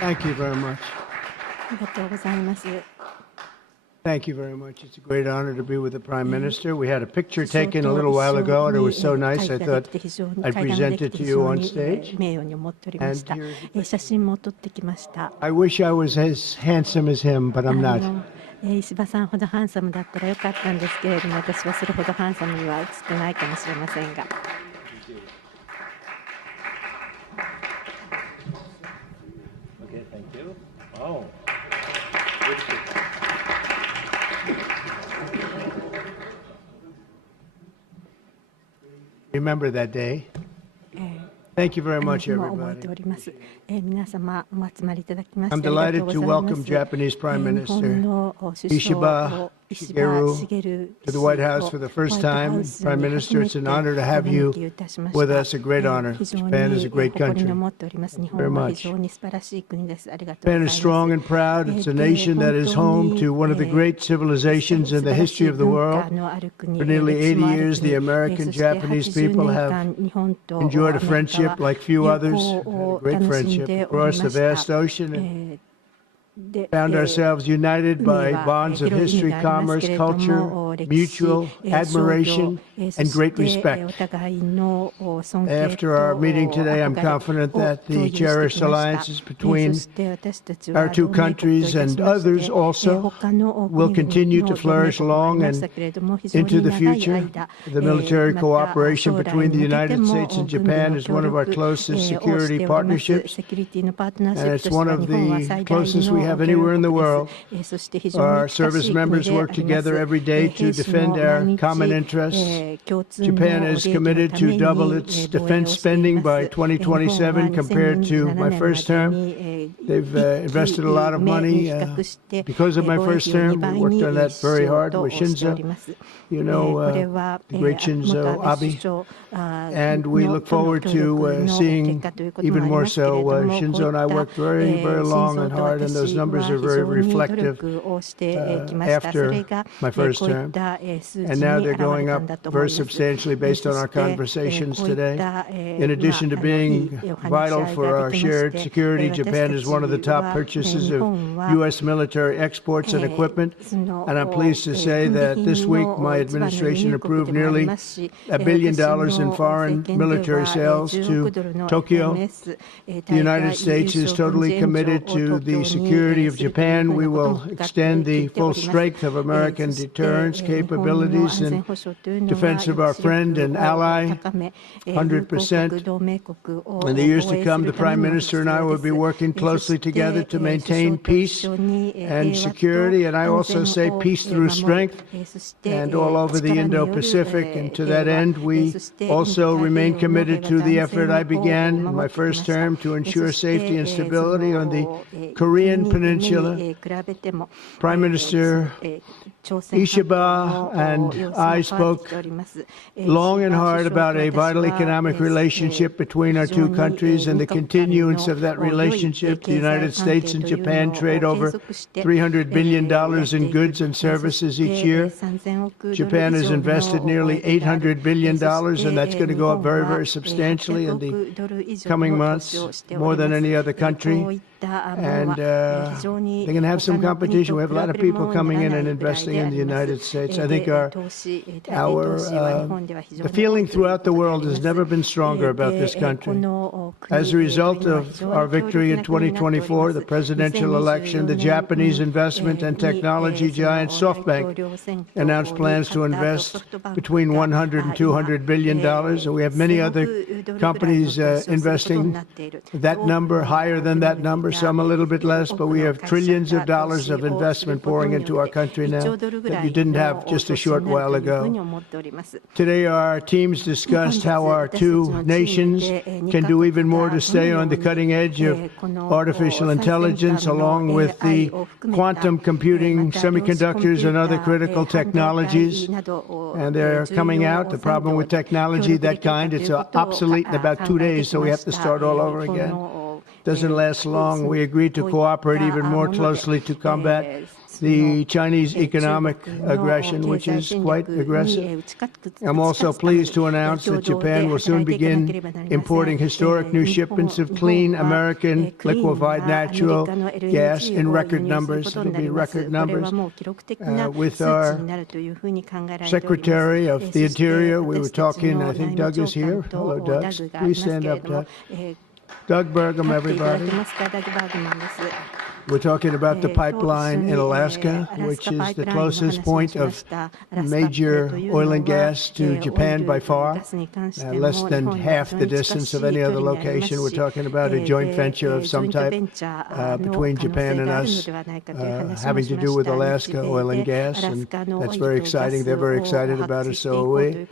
Thank you very much. ありがとうございます。 Thank you very much. It's a great honor to be with the Prime Minister. We had a picture taken a little while ago, and it was so nice. I thought I'd present it to you on stage. And I wish I was as handsome as him, but I'm not. 石破さんほどハンサムだったらよかったんですけれども、私はそれほどハンサムには映ってないかもしれませんが。Okay, thank you. Oh. Remember that day. Thank you very much, everybody. I'm delighted to welcome Japanese Prime Minister Ishiba Shigeru to the White House for the first time. Prime Minister, it's an honor to have you with us, a great honor. Japan is a great country. Very much. Japan is strong and proud. It's a nation that is home to one of the great civilizations in the history of the world. For nearly 80 years, the American-Japanese people have enjoyed a friendship like few others, a great friendship across the vast ocean, and found ourselves united by bonds of history, commerce, culture, mutual admiration, and great respect. After our meeting today, I'm confident that the cherished alliances between our two countries and others also will continue to flourish long and into the future. The military cooperation between the United States and Japan is one of our closest security partnerships, and it's one of the closest we have anywhere in the world. Our service members work together every day to defend our common interests. Japan is committed to double its defense spending by 2027 compared to my first term. They've invested a lot of money because of my first term. We worked on that very hard with Shinzo, you know, the great Shinzo Abe. And we look forward to seeing even more so. Shinzo and I worked very, very long and hard, and those numbers are very reflective after my first term. And now they're going up very substantially based on our conversations today. In addition to being vital for our shared security, Japan is one of the top purchasers of U.S. military exports and equipment. And I'm pleased to say that this week my administration approved nearly $1 billion in foreign military sales to Tokyo. The United States is totally committed to the security of Japan. We will extend the full strength of American deterrence capabilities in defense of our friend and ally, 100%. In the years to come, the Prime Minister and I will be working closely together to maintain peace and security, and I also say peace through strength, and all over the Indo-Pacific. And to that end, we also remain committed to the effort I began in my first term to ensure safety and stability on the Korean Peninsula. Prime Minister Ishiba and I spoke long and hard about a vital economic relationship between our two countries and the continuance of that relationship. The United States and Japan trade over $300 billion in goods and services each year. Japan has invested nearly $800 billion, and that's going to go up very, very substantially in the coming months, more than any other country. And they're going to have some competition. We have a lot of people coming in and investing in the United States. I think the feeling throughout the world has never been stronger about this country. As a result of our victory in 2024, the presidential election, the Japanese investment and technology giant SoftBank announced plans to invest between $100 and $200 billion. And we have many other companies investing that number, higher than that number, some a little bit less, but we have trillions of dollars of investment pouring into our country now that you didn't have just a short while ago. Today, our teams discussed how our two nations can do even more to stay on the cutting edge of artificial intelligence, along with the quantum computing, semiconductors, and other critical technologies. And they're coming out. The problem with technology, that kind, it's obsolete in about 2 days, so we have to start all over again. doesn't last long. We agreed to cooperate even more closely to combat the Chinese economic aggression, which is quite aggressive. I'm also pleased to announce that Japan will soon begin importing historic new shipments of clean American liquefied natural gas in record numbers. It'll be record numbers. With our Secretary of the Interior, we were talking, I think Doug is here. Hello, Doug. Please stand up, Doug. Doug Burgum, everybody. We're talking about the pipeline in Alaska, which is the closest point of major oil and gas to Japan by far, less than half the distance of any other location. We're talking about a joint venture of some type between Japan and us, having to do with Alaska oil and gas, and that's very exciting. They're very excited about it, so are we.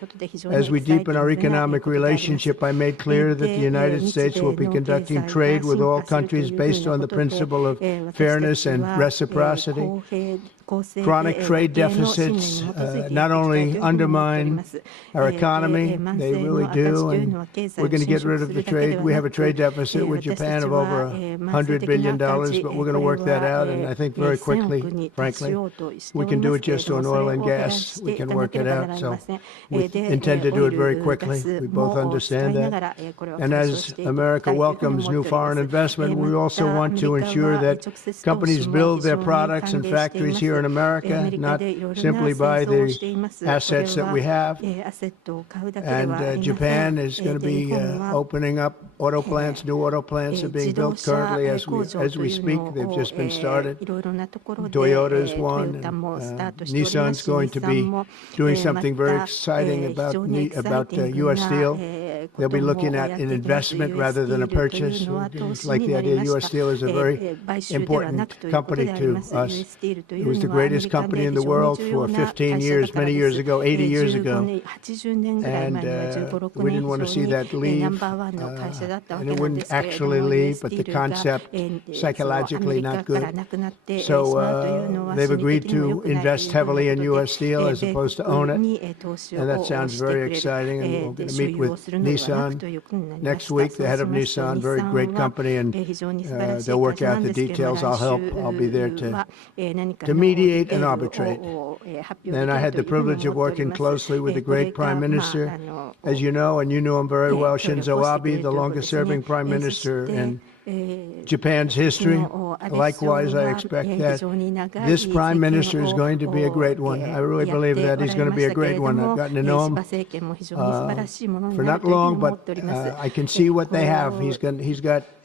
As we deepen our economic relationship, I made clear that the United States will be conducting trade with all countries based on the principle of fairness and reciprocity. Chronic trade deficits not only undermine our economy, they really do, and we're going to get rid of the trade. We have a trade deficit with Japan of over $100 billion, but we're going to work that out, and I think very quickly, frankly. We can do it just on oil and gas. We can work it out, so we intend to do it very quickly. We both understand that. And as America welcomes new foreign investment, we also want to ensure that companies build their products and factories here in America, not simply buy the assets that we have. And Japan is going to be opening up auto plants. New auto plants are being built currently as we speak. They've just been started. Toyota is one. And, Nissan's going to be doing something very exciting about U.S. Steel. They'll be looking at an investment rather than a purchase. Like the idea, U.S. Steel is a very important company to us. It was the greatest company in the world for 15 years, many years ago, 80 years ago. And we didn't want to see that leave. And it wouldn't actually leave, but the concept, psychologically not good. So they've agreed to invest heavily in U.S. Steel as opposed to own it. And that sounds very exciting. And we're going to meet with Nissan next week, the head of Nissan, very great company, and they'll work out the details. I'll help. I'll be there to mediate and arbitrate. And I had the privilege of working closely with the great Prime Minister, as you know, and you know him very well, Shinzo Abe, the longest-serving Prime Minister in Japan's history. Likewise, I expect that this Prime Minister is going to be a great one. I really believe that he's going to be a great one. I've gotten to know him for not long, but I can see what they have.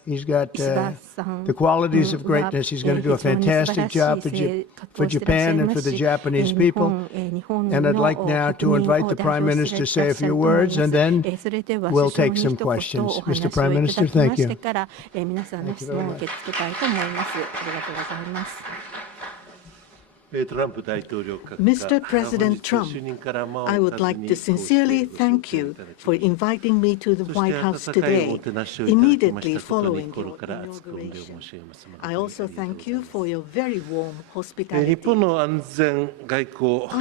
He's got the qualities of greatness. He's going to do a fantastic job for Japan and for the Japanese people. And I'd like now to invite the Prime Minister to say a few words, and then we'll take some questions. Mr. Prime Minister, thank you. Thank you very much. Mr. President Trump, I would like to sincerely thank you for inviting me to the White House today, immediately following your inauguration. I also thank you for your very warm hospitality. I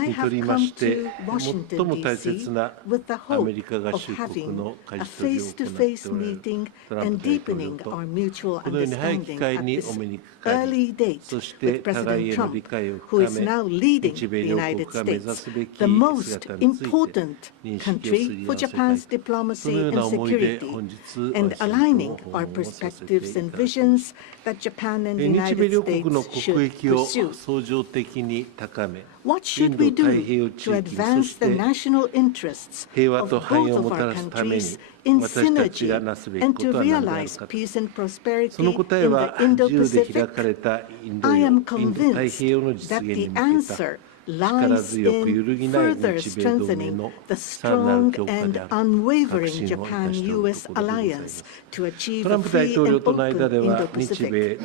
have come to Washington, D.C. with the hope of having a face-to-face meeting and deepening our mutual understanding at this early date with President Trump, who is now leading the United States, the most important country for Japan's diplomacy and security, and aligning our perspectives and visions that Japan and the United States should pursue. What should we do to advance the national interests of both of our countries in synergy and to realize peace and prosperity in the Indo-Pacific? I am convinced that the answer lies in further strengthening the strong and unwavering Japan-U.S. alliance to achieve a free and open Indo-Pacific.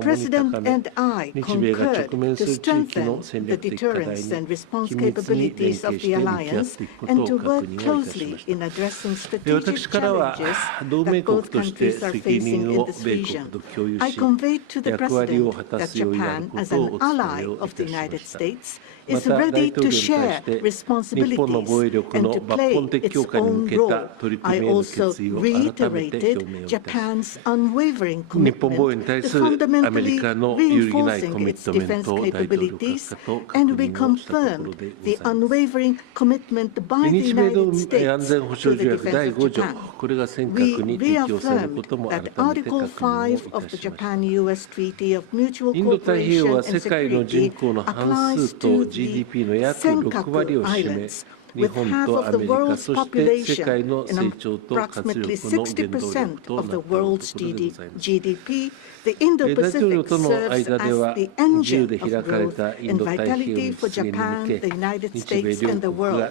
President and I concurred to strengthen the deterrence and response capabilities of the alliance and to work closely in addressing strategic challenges that both countries are facing in this region. I conveyed to the President that Japan, as an ally of the United States, is ready to share responsibilities and to play its own role. I also reiterated Japan's unwavering commitment to fundamentally reinforcing its defense capabilities, and we confirmed the unwavering commitment by the United States to the defense of Japan. We reaffirmed that Article 5 of the Japan-US Treaty of Mutual Cooperation and Security applies to the Senkaku Islands, with half of the world's population and approximately 60% of the world's GDP. The Indo-Pacific serves as the engine of growth and vitality for Japan, the United States, and the world.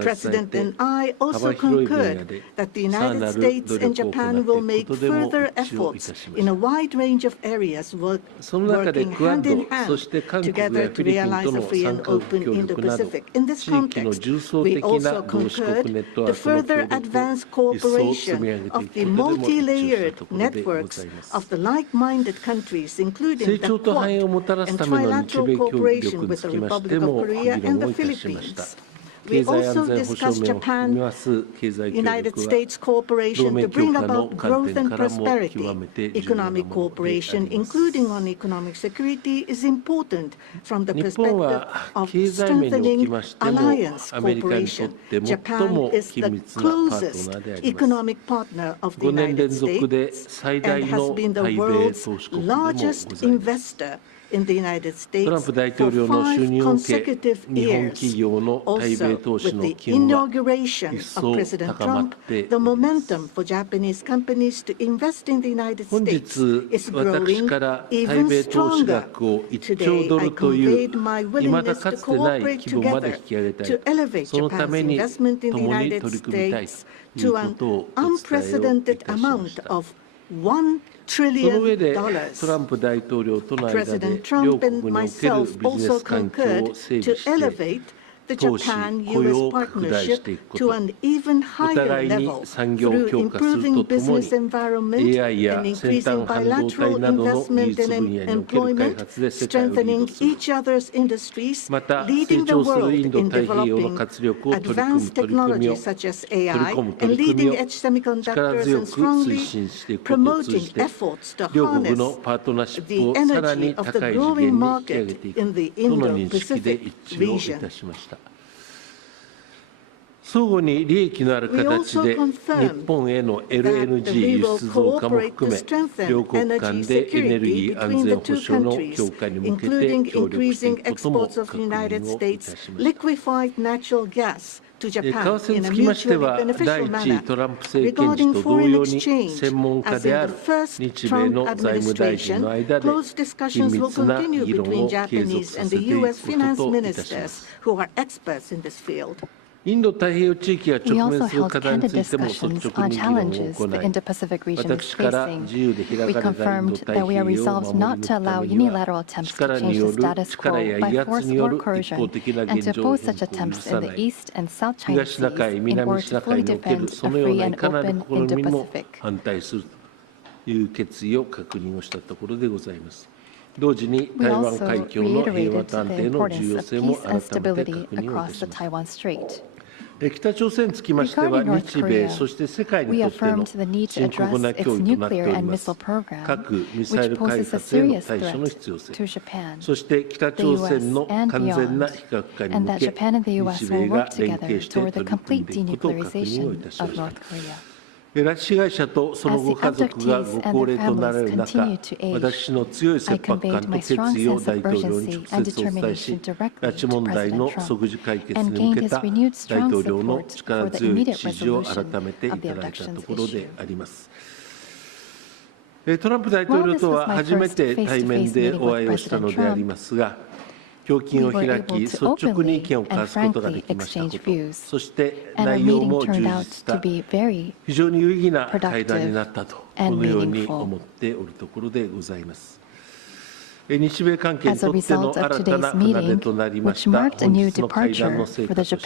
President and I also concurred that the United States and Japan will make further efforts in a wide range of areas, working hand in hand together to realize a free and open Indo-Pacific. In this context, we also concurred the further advanced cooperation of the multi-layered networks of the like-minded countries, including the Quad and trilateral cooperation with the Republic of Korea and the Philippines. We also discussed Japan-United States cooperation to bring about growth and prosperity. Economic cooperation, including on economic security, is important from the perspective of strengthening alliance cooperation. Japan is the closest economic partner of the United States and has been the world's largest investor in the United States for 5 consecutive years. Also, with the inauguration of President Trump, the momentum for Japanese companies to invest in the United States is growing even stronger. Today, I conveyed my willingness to cooperate together to elevate Japan's investment in the United States to an unprecedented amount of $1 trillion. President Trump and myself also concurred to elevate the Japan-US partnership to an even higher level through improving business environment and increasing bilateral investment and employment, strengthening each other's industries, leading the world in developing advanced technologies such as AI and leading-edge semiconductors, and strongly promoting efforts to harness the energy of the growing market in the Indo-Pacific region. 相互に利益のある形で日本への LNG 輸出増加も含め両国間でエネルギー安全保障の強化に向けて協力していくことも確認をいたしました。為替につきましては、第1位トランプ政権時と同様に専門家である日米の財務大臣の間で緊密な議論を継続させていくことといたします。インド太平洋地域が直面する課題についても率直に議論を行い、私から自由で開かれたインド太平洋を守り抜くためには、力による力や威圧による一方的な現状変更を許さない、東シナ海、南シナ海におけるそのようないかなる試みにも反対するという決意を確認をしたところでございます。同時に台湾海峡の平和と安定の重要性も改めて確認をいたします。北朝鮮につきましては、日米、そして世界にとっての深刻な脅威となっております。核・ミサイル開発への対処の必要性、そして北朝鮮の完全な非核化に向け、日米が連携して取り組んでいくことを確認をいたしました。拉致被害者とそのご家族がご高齢となられる中、私の強い切迫感と決意を大統領に直接お伝えし、拉致問題の即時解決に向けた大統領の力強い支持を改めていただいたところであります。トランプ大統領とは初めて対面でお会いをしたのでありますが、胸襟を開き、率直に意見を交わすことができましたこと、そして内容も充実した非常に有意義な会談になったと、このように思っておるところでございます。日米関係にとっての新たな船出となりました本日の会談の成果として、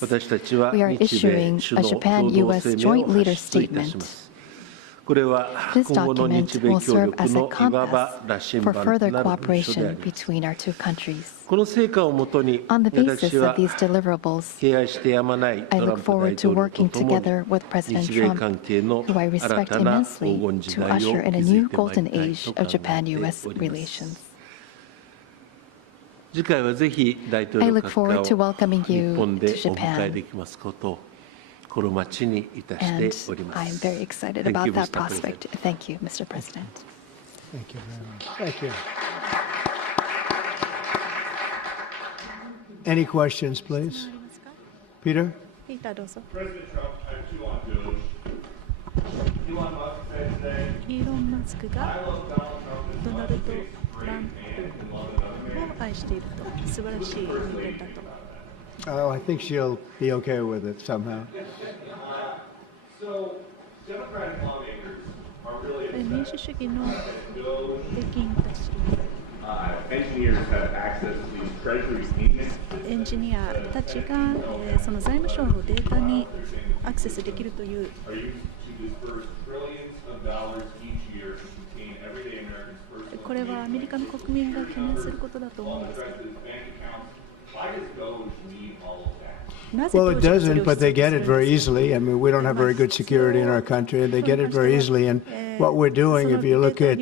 私たちは日米首脳共同声明を発出いたします。This document will serve as a compass for further cooperation between our two countries. On the basis of these deliverables, I look forward to working together with President Trump, who I respect immensely, to usher in a new golden age of Japan-U.S. relations. I look forward to welcoming you to Japan, and I am very excited about that prospect. Thank you, Mr. President. Thank you very much. Thank you. Any questions, please? Peter? President Trump, I have two on DOGE. Elon Musk said today, I love Donald Trump as much as great and love another. Oh, I think she'll be okay with it somehow. So, Democratic lawmakers are really upset that engineers have access to these Treasury payments. エンジニアたちが、その財務省のデータにアクセスできるという。 Are used to disperse trillions of dollars each year to contain everyday Americans' personal これはアメリカの国民が懸念することだと思うんですけど。 Why does DOGE need all of that? Well, it doesn't, but they get it very easily. I mean, we don't have very good security in our country, and they get it very easily. And what we're doing, if you look at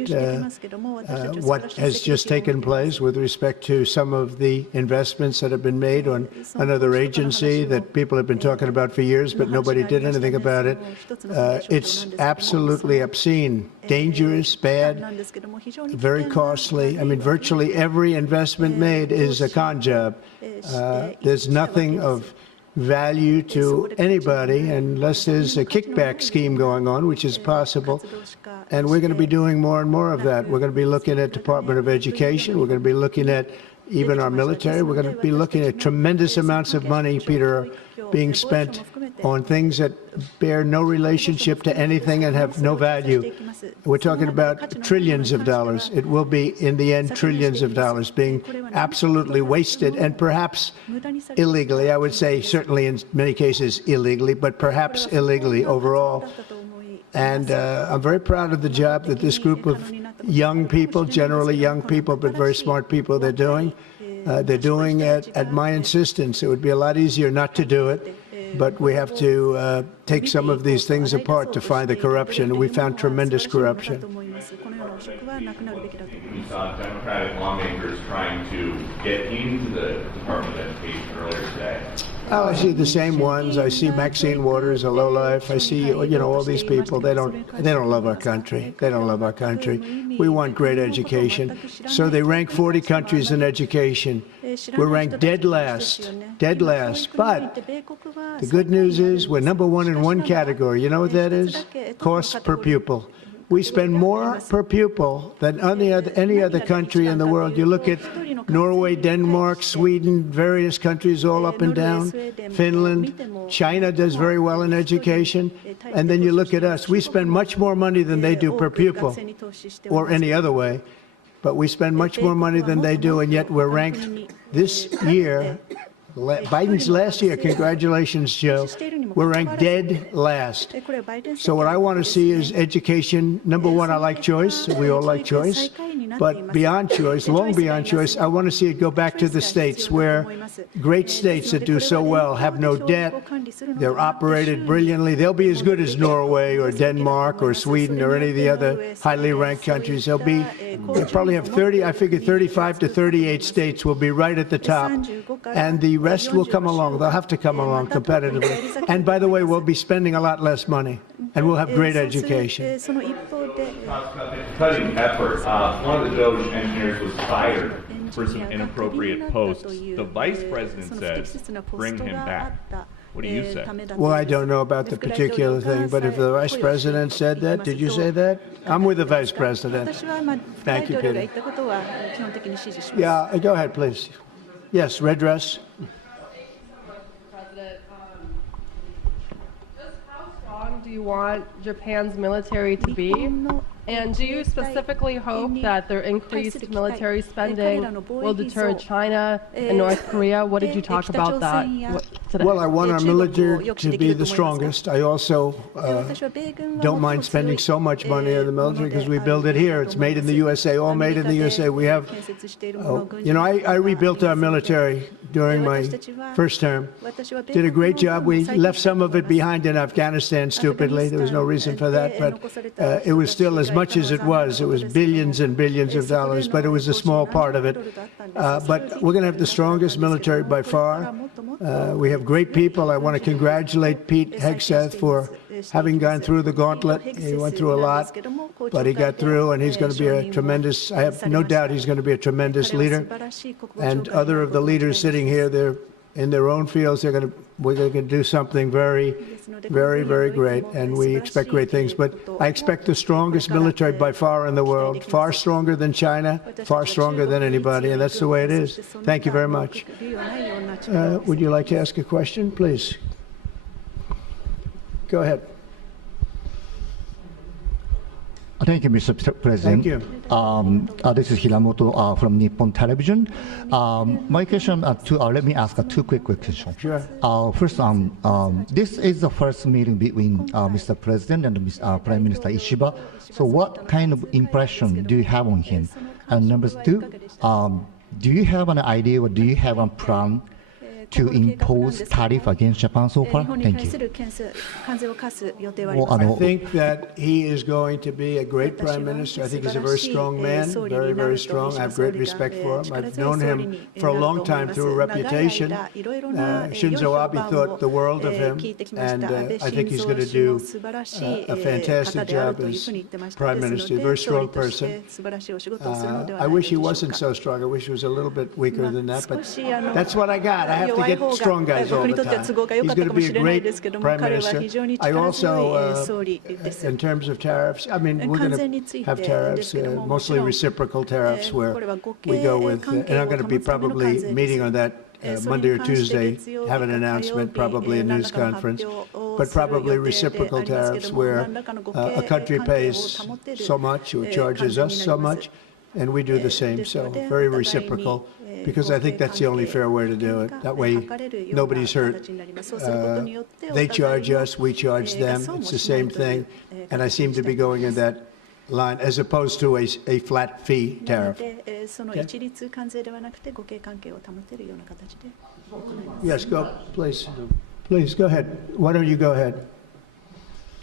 what has just taken place with respect to some of the investments that have been made on another agency that people have been talking about for years, but nobody did anything about it, it's absolutely obscene, dangerous, bad, very costly. I mean, virtually every investment made is a con job. There's nothing of value to anybody unless there's a kickback scheme going on, which is possible. And we're going to be doing more and more of that. We're going to be looking at Department of Education. We're going to be looking at even our military. We're going to be looking at tremendous amounts of money, Peter, being spent on things that bear no relationship to anything and have no value. We're talking about trillions of dollars. It will be, in the end, trillions of dollars being absolutely wasted, and perhaps illegally. I would say certainly in many cases illegally, but perhaps illegally overall. And I'm very proud of the job that this group of young people, generally young people, but very smart people, they're doing. They're doing it at my insistence. It would be a lot easier not to do it, but we have to take some of these things apart to find the corruption. And we found tremendous corruption. We saw Democratic lawmakers trying to get into the Department of Education earlier today. Oh, I see the same ones. I see Maxine Waters, a lowlife. I see, all these people. They don't love our country. They don't love our country. We want great education. So they rank 40 countries in education. We're ranked dead last. But the good news is we're number one in one category. You know what that is? Cost per pupil. We spend more per pupil than any other country in the world. You look at Norway, Denmark, Sweden, various countries all up and down, Finland, China does very well in education. And then you look at us. We spend much more money than they do per pupil, or any other way. But we spend much more money than they do, and yet we're ranked this year. Biden's last year, congratulations, Joe, we're ranked dead last. So what I want to see is education. Number one, I like choice. We all like choice. But beyond choice, long beyond choice, I want to see it go back to the states where great states that do so well have no debt. They're operated brilliantly. They'll be as good as Norway or Denmark or Sweden or any of the other highly ranked countries. They'll probably have 35 to 38 states will be right at the top. And the rest will come along. They'll have to come along competitively. And by the way, we'll be spending a lot less money, and we'll have great education. Cutting effort. One of the DOGE engineers was fired for some inappropriate posts. The vice president says, bring him back. What do you say? Well, I don't know about the particular thing, but if the vice president said that, did you say that? I'm with the vice president. Thank you, Peter. Yeah, go ahead, please. Yes, red dress. President, just how strong do you want Japan's military to be? And do you specifically hope that their increased military spending will deter China and North Korea? What did you talk about that? Well, I want our military to be the strongest. I also don't mind spending so much money on the military because we build it here. It's made in the USA, all made in the USA. We have, I rebuilt our military during my first term. Did a great job. We left some of it behind in Afghanistan, stupidly. There was no reason for that, but it was still as much as it was. It was billions and billions of dollars, but it was a small part of it. But we're going to have the strongest military by far. We have great people. I want to congratulate Pete Hegseth for having gone through the gauntlet. He went through a lot, but he got through, and he's going to be a tremendous, I have no doubt he's going to be a tremendous leader. And other of the leaders sitting here, they're in their own fields. We're going to do something very, very, very great, and we expect great things. But I expect the strongest military by far in the world, far stronger than China, far stronger than anybody, and that's the way it is. Thank you very much. Would you like to ask a question, please? Go ahead. Thank you, Mr. President. Thank you. This is Hiramoto from Nippon Television. My question, let me ask two quick questions. Sure. First, this is the first meeting between Mr. President and Prime Minister Ishiba. So what kind of impression do you have on him? And number two, do you have an idea or do you have a plan to impose tariff against Japan so far? Thank you. I think that he is going to be a great prime minister. I think he's a very strong man, very, very strong. I have great respect for him. I've known him for a long time through a reputation. Shinzo Abe thought the world of him, and I think he's going to do a fantastic job as prime minister. A very strong person. I wish he wasn't so strong. I wish he was a little bit weaker than that, but that's what I got. I have to get strong guys all the time. He's going to be a great prime minister. I also, in terms of tariffs, I mean, we're going to have tariffs, mostly reciprocal tariffs, where we go with, and I'm going to be probably meeting on that Monday or Tuesday, have an announcement, probably a news conference, but probably reciprocal tariffs where a country pays so much or charges us so much, and we do the same. So very reciprocal, because I think that's the only fair way to do it. That way, nobody's hurt. They charge us, we charge them. It's the same thing. And I seem to be going in that line, as opposed to a flat fee tariff. Okay. Yes, go, please. Please, go ahead. Why don't you go ahead?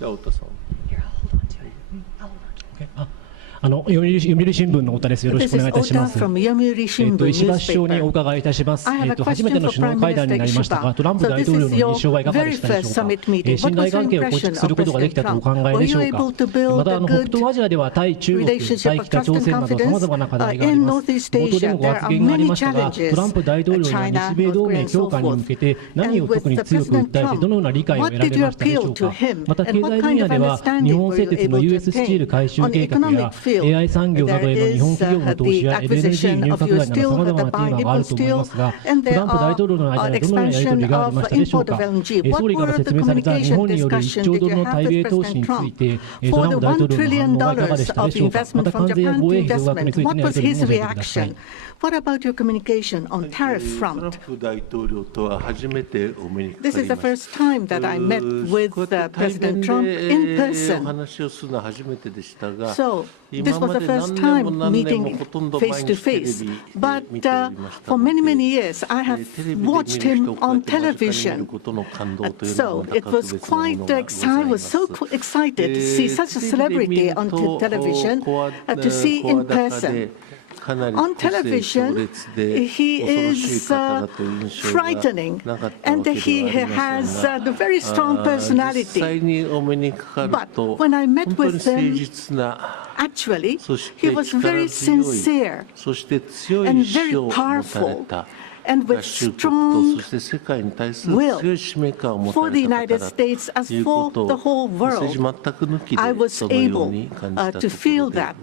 Okay. 読売新聞の太田です。よろしくお願いいたします。石破首相にお伺いいたします。初めての首脳会談になりましたが、トランプ大統領の印象はいかがでしたでしょうか。信頼関係を構築することができたとお考えでしょうか。また北東アジアでは対中国、対北朝鮮などさまざまな課題があります。冒頭でもご発言がありましたが、トランプ大統領が日米同盟強化に向けて何を特に強く訴えて、どのような理解を得られましたでしょうか。また経済分野では日本製鉄の US スチール回収計画やAI 産業などへの日本企業の投資や LNG 入閣外などさまざまなテーマがあると思いますが、トランプ大統領の間でどのようなやり取りがありましたでしょうか。総理から説明された日本による1兆ドルの対米投資について、トランプ大統領の反応はいかがでしたでしょうか。また関税や防衛費増額についてのやり取りも教えてください。What about your communication on tariff front? This is the first time that I met with President Trump in person. So this was the first time meeting face to face. But for many, many years, I have watched him on television. So it was quite I was so excited to see such a celebrity on television, to see in person. On television, he is frightening, and he has a very strong personality. But when I met with him, actually, he was very sincere and very powerful, and with strong will for the United States as for the whole world. I was able to feel that.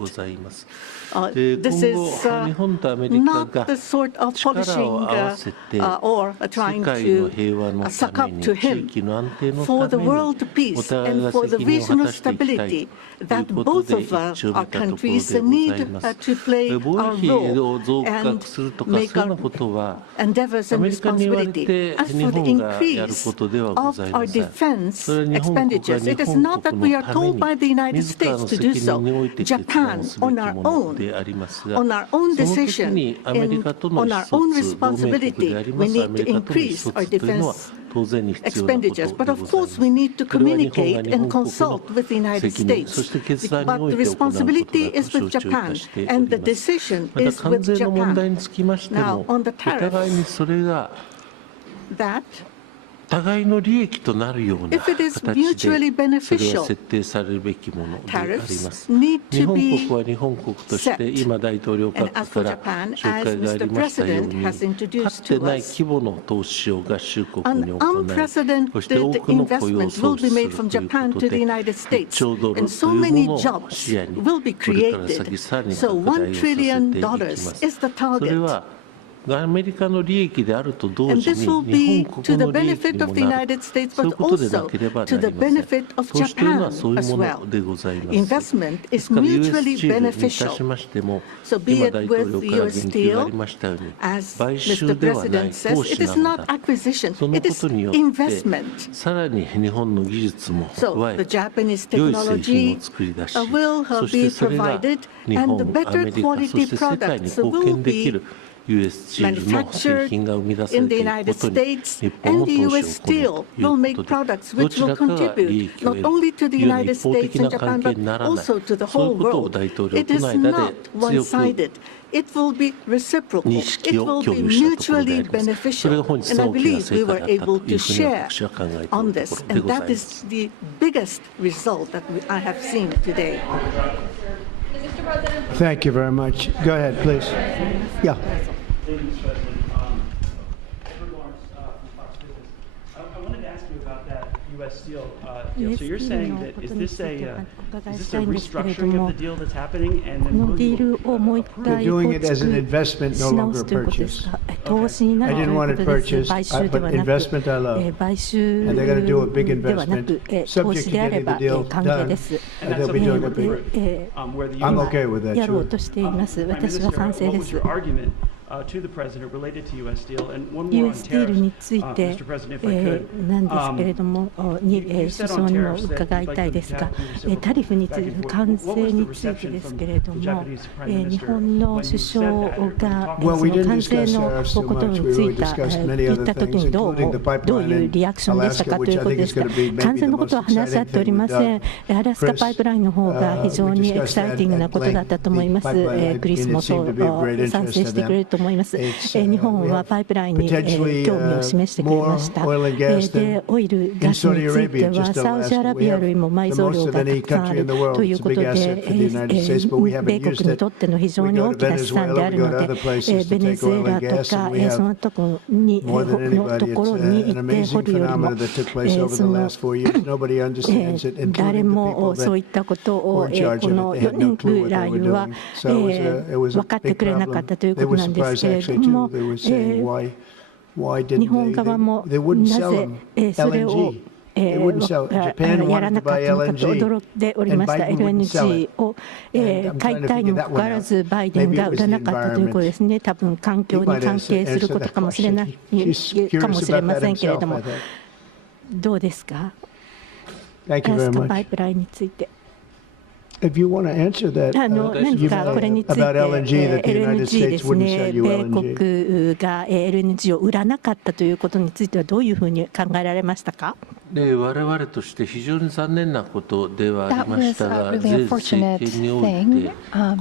This is not the sort of polishing or trying to suck up to him. For the world peace and for the regional stability that both of our countries need to play our role and make our endeavors and responsibility. As for the increase of our defense expenditures, it is not that we are told by the United States to do so. Japan, on our own decision, on our own responsibility, we need to increase our defense expenditures. But of course, we need to communicate and consult with the United States. But the responsibility is with Japan, and the decision is with Japan. Now, on the tariffs, that if it is mutually beneficial, tariffs need to be set. And as for Japan, as Mr. President has introduced to us, an unprecedented investment will be made from Japan to the United States, and so many jobs will be created. So $1 trillion is the target. And this will be to the benefit of the United States, but also to the benefit of Japan as well. Investment is mutually beneficial. So be it with US Steel, as Mr. President says, it is not acquisition, it is investment. So the Japanese technology will be provided, and the better quality products will be manufactured in the United States, and the US Steel will make products which will contribute not only to the United States and Japan, but also to the whole world. It is not one-sided. It will be reciprocal. It will be mutually beneficial. And I believe we were able to share on this. And that is the biggest result that I have seen today. Thank you very much. Go ahead, please. Yeah. Thank you, Mr. President. Edward Lawrence from Fox Business. I wanted to ask you about that U.S. Steel deal. So you're saying that is this a restructuring of the deal that's happening, and then will you approve? They're doing it as an investment, no longer a purchase. Okay. I didn't want it purchased, but investment I love. And they're going to do a big investment, subject to getting the deal done, and they'll be doing a big. I'm okay with that, sure. Prime Minister, what was your argument to the President related to U.S. Steel? And one more on tariffs, Mr. President, if I could. You said on tariffs that you'd like them to have reciprocal back and forth. What was the reception from the Japanese Prime Minister when you said that? Well, we didn't discuss tariffs too much. We really discussed many other things, including the pipeline in Alaska, which I think is going to be maybe the most exciting thing we've done. Chris, we discussed that at length, the pipeline, and it seemed to be of great interest to them. It's potentially more oil and gas than in Saudi Arabia just Alaska. We have the most of any country in the world. It's a big asset for the United States, but we haven't used it. We go to Venezuela, we go to other places to take oil and gas, and we have more than anybody. It's an amazing phenomenon that took place over the last 4 years. Nobody understands it, including the people that were in charge of it. They had no clue what they were doing. So it was a big problem. They were surprised actually too. They were saying why didn't they wouldn't sell them LNG. They wouldn't sell. Japan wanted to buy LNG, and Biden wouldn't sell it. And I'm trying to figure that one out. Maybe it was the environment. He might answer that question. She's curious about that himself, I think. Thank you very much. If you want to answer that, about LNG, that the United States wouldn't sell you LNG. 米国が LNG を売らなかったということについてはどういうふうに考えられましたか？我々として非常に残念なことではありましたが、前政権において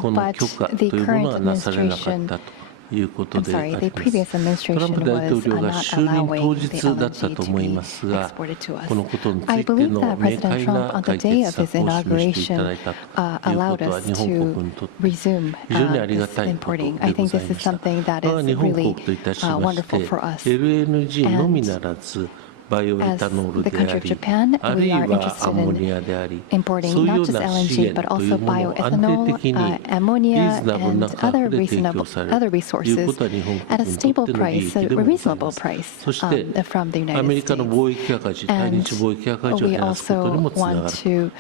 この許可というものはなされなかったと。いうことであります。トランプ大統領が就任当日だったと思いますが、このことについての明快な解決策を示していただいたということは日本国にとって非常にありがたいことでございました。我が日本国といたしまして、LNG のみならず、as the country of Japan, we are interested in importing not just LNG, but also bioethanol, ammonia, and other resources at a stable price, a reasonable price from the United States. And we also want to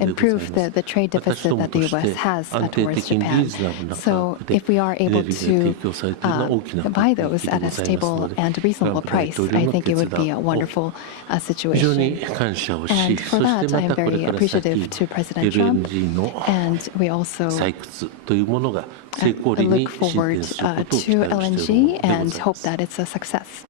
improve the trade deficit that the U.S. has towards Japan. So if we are able to buy those at a stable and reasonable price, I think it would be a wonderful situation. And for that, I am very appreciative to President Trump, and we also look forward to LNG and hope that it's a success.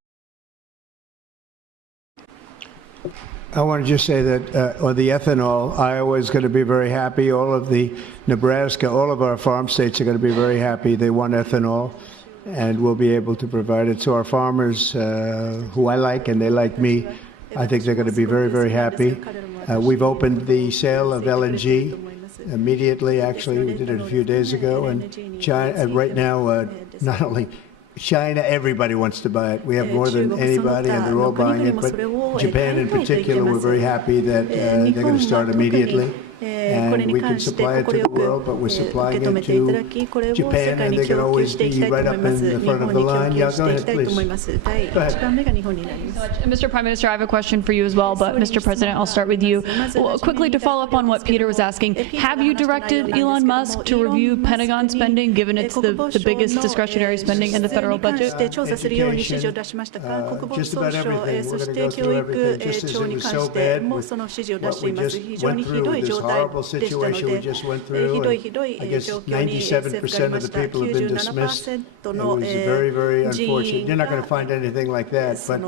I want to just say that on the ethanol, Iowa is going to be very happy. All of the Nebraska, all of our farm states are going to be very happy. They want ethanol, and we'll be able to provide it. So our farmers, who I like and they like me, I think they're going to be very, very happy. We've opened the sale of LNG immediately. Actually, we did it a few days ago, and China, right now, not only China, everybody wants to buy it. We have more than anybody, and they're all buying it. But Japan in particular, we're very happy that they're going to start immediately. And we can supply it to the world, but we're supplying it to Japan, and they can always be right up in the front of the line. Yeah, go ahead, please. Go ahead. And Mr. Prime Minister, I have a question for you as well, but Mr. President, I'll start with you. Well, quickly to follow up on what Peter was asking, have you directed Elon Musk to review Pentagon spending, given it's the biggest discretionary spending in the federal budget? Education, just about everything. We're going to go through everything, just as it was so bad with what we just went through, this horrible situation we just went through. I guess 97% of the people have been dismissed. It was very, very unfortunate. You're not going to find anything like that, but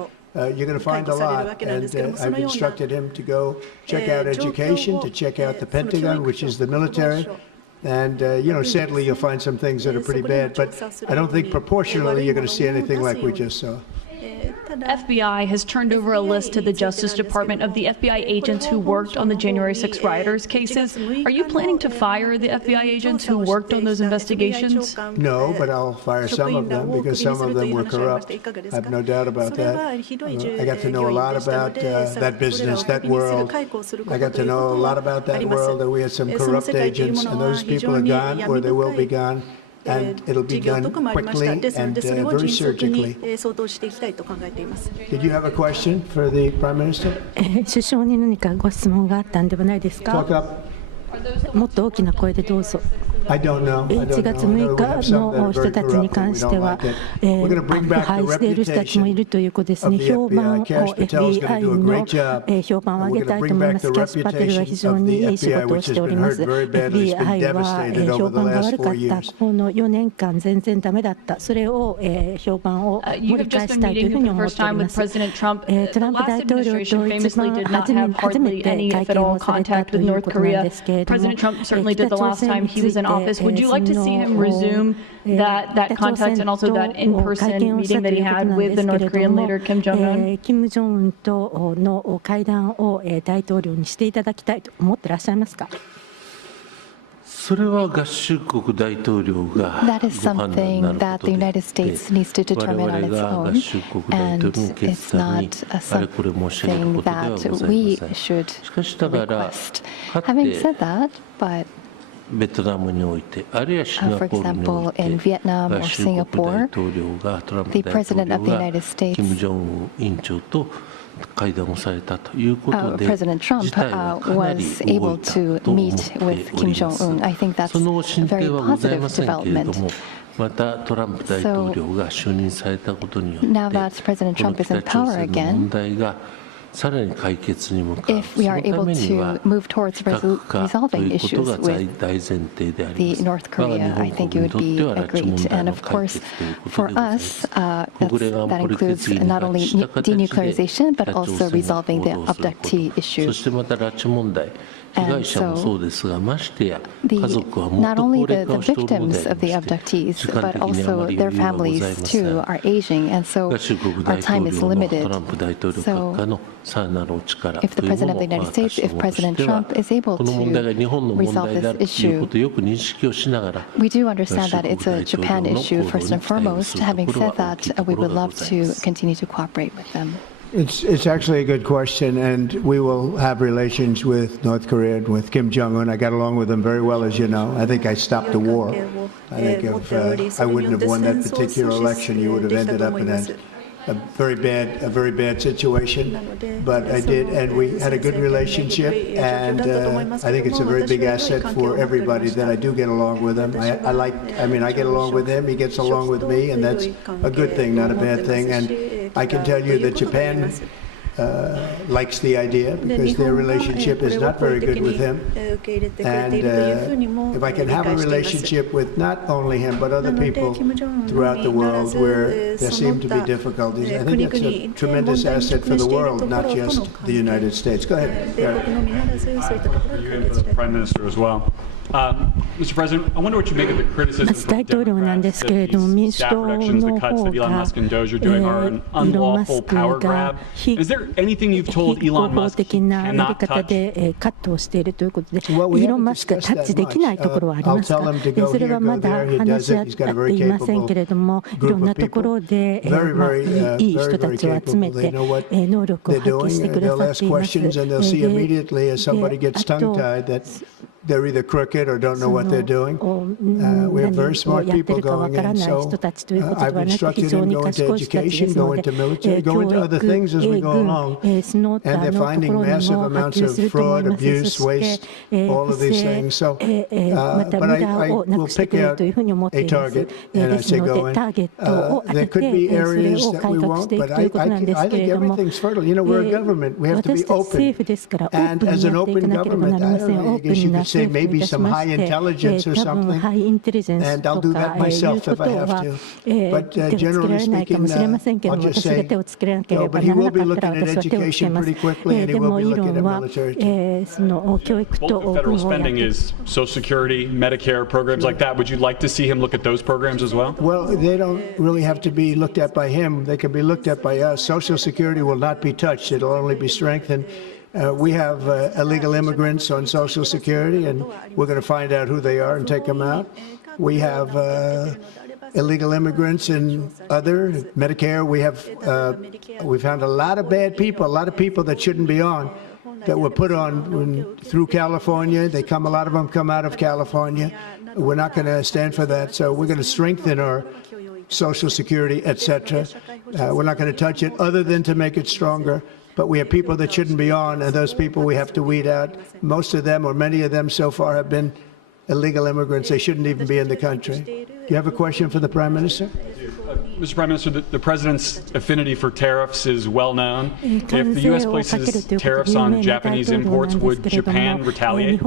you're going to find a lot. And I've instructed him to go check out education, to check out the Pentagon, which is the military. And, sadly, you'll find some things that are pretty bad, but I don't think proportionally you're going to see anything like we just saw. FBI has turned over a list to the Justice Department of the FBI agents who worked on the January 6 rioters cases. Are you planning to fire the FBI agents who worked on those investigations? No, but I'll fire some of them because some of them were corrupt. I have no doubt about that. I got to know a lot about that business, that world. I got to know a lot about that world, that we had some corrupt agents, and those people are gone, or they will be gone. And it'll be done quickly and very surgically. Did you have a question for the Prime Minister? 首相に何かご質問があったんではないですか？ Talk up. もっと大きな声でどうぞ。 I don't know. 1月6日の人たちに関しては、排している人たちもいるということですね。評判を FBI の評判を上げたいと思います。キャッシュパテルは非常にいい仕事をしております。FBI は評判が悪かった。この4年間全然ダメだった。それを評判を盛り返したいというふうに思っております。トランプ大統領と一番初めて会見をされたということなんですけれども、北朝鮮について Would you like to see him resume that contact and also that in-person meeting that he had with the North Korean leader Kim Jong-un? 金正恩との会談を大統領にしていただきたいと思ってらっしゃいますか？ That is something that the United States needs to determine on its own, and it's not something that we should request. Having said that, but for example, in Vietnam or Singapore, the President of the United States, President Trump was able to meet with Kim Jong-un. I think that's a very positive development. So now that President Trump is in power again, if we are able to move towards resolving issues with the North Korea, I think it would be great. And of course, for us, that includes not only denuclearization, but also resolving the abductee issue. And so, not only the victims of the abductees, but also their families too are aging, and so our time is limited. So, if the President of the United States, if President Trump is able to resolve this issue, we do understand that it's a Japan issue first and foremost. Having said that, we would love to continue to cooperate with them. It's actually a good question, and we will have relations with North Korea and with Kim Jong-un. I got along with him very well, as you know. I think I stopped the war. I think if I wouldn't have won that particular election, you would have ended up in a very bad situation. But I did, and we had a good relationship, and I think it's a very big asset for everybody that I do get along with him. I get along with him, he gets along with me, and that's a good thing, not a bad thing. And I can tell you that Japan likes the idea because their relationship is not very good with him. And if I can have a relationship with not only him but other people throughout the world where there seem to be difficulties, I think it's a tremendous asset for the world, not just the United States. Go ahead. You and the Prime Minister as well. Mr. President, I wonder what you make of the criticism from Democrats that these staff reductions, the cuts that Elon Musk and Doge are doing are an unlawful power grab. Is there anything you've told Elon Musk he cannot touch? Well, we haven't discussed that much. I'll tell him to go here, go there. He does it. He's got a very capable group of people. Very capable. They know what they're doing. They'll ask questions and they'll see immediately as somebody gets tongue-tied that they're either crooked or don't know what they're doing. We have very smart people going in, so I've instructed them go into education, go into military, go into other things as we go along. And they're finding massive amounts of fraud, abuse, waste, all of these things. So, but I will pick out a target and I say go in. There could be areas that we won't, but I think everything's fertile. You know, we're a government. We have to be open. And as an open government, I guess you could say maybe some high intelligence or something, and I'll do that myself if I have to. But generally speaking, I'll just say, no, but he will be looking at education pretty quickly, and he will be looking at military too. Bulk of federal spending is Social Security, Medicare, programs like that. Would you like to see him look at those programs as well? Well, they don't really have to be looked at by him. They can be looked at by us. Social Security will not be touched. It'll only be strengthened. We have illegal immigrants on Social Security, and we're going to find out who they are and take them out. We have illegal immigrants in other Medicare. We've found a lot of bad people, a lot of people that shouldn't be on, that were put on through California. A lot of them come out of California. We're not going to stand for that. So we're going to strengthen our Social Security, etc. We're not going to touch it other than to make it stronger. But we have people that shouldn't be on, and those people we have to weed out. Most of them, or many of them so far, have been illegal immigrants. They shouldn't even be in the country. Do you have a question for the Prime Minister? Mr. Prime Minister, the President's affinity for tariffs is well known. If the U.S. places tariffs on Japanese imports, would Japan retaliate?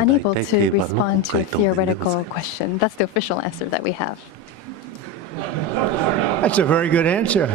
Unable to respond to a theoretical question. That's the official answer that we have. That's a very good answer.